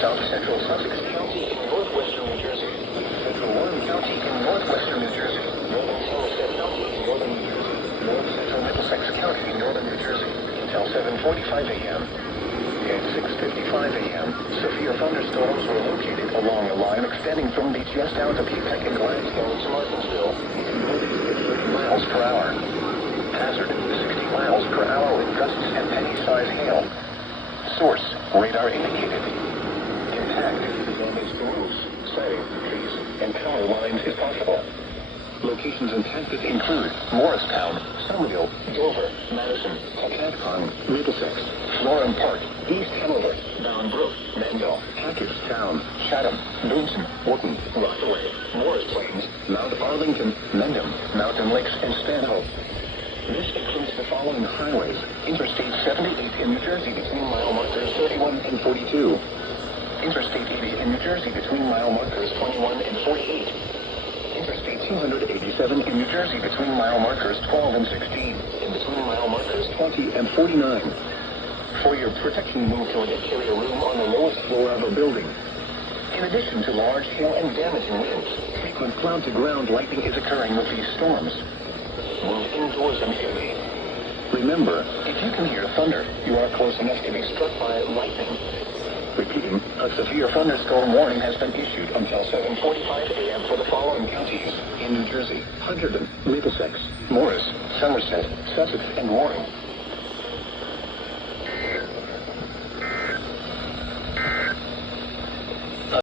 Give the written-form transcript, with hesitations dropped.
South Central Sussex County in northwestern New Jersey. Central Warren County in northwestern New Jersey. Northern Somerset County in northern New Jersey. North Central Middlesex County in northern New Jersey. Until 7:45 a.m. At 6:55 a.m., severe thunderstorms were located along a line extending from BTS down to Peapack and Gladstone to Martinsville. Northeast at 30 miles per hour. Hazard, 60 miles per hour with gusts and penny-size hail. Source, radar indicated. Impact is on these roofs, siding, trees, and power lines is possible. Locations impacted include Morristown, Somerville, Dover, Madison, Hockanpong, Middlesex, Florham Park, East Hanover, Bound Brook, Mendel, Hackettstown, Chatham, Boonton, Wharton, Rockaway, Morris Plains, Mount Arlington, Mendham, Mountain Lakes, and Stanhope. This includes the following highways: Interstate 78 in New Jersey between mile markers 31 and 42. Interstate 80 in New Jersey between mile markers 21 and 48. Interstate 287 in New Jersey between mile markers 12 and 16. And between mile markers 20 and 49. For your protection, move to an interior room on the lowest floor of a building. In addition to large hail and damaging winds, frequent cloud-to-ground lightning is occurring with these storms. Move indoors immediately. Remember, if you can hear thunder, you are close enough to be struck by lightning. Repeating, a severe thunderstorm warning has been issued until 7:45 a.m. for the following counties in New Jersey: Hunterdon, Middlesex, Morris, Somerset, Sussex, and Warren.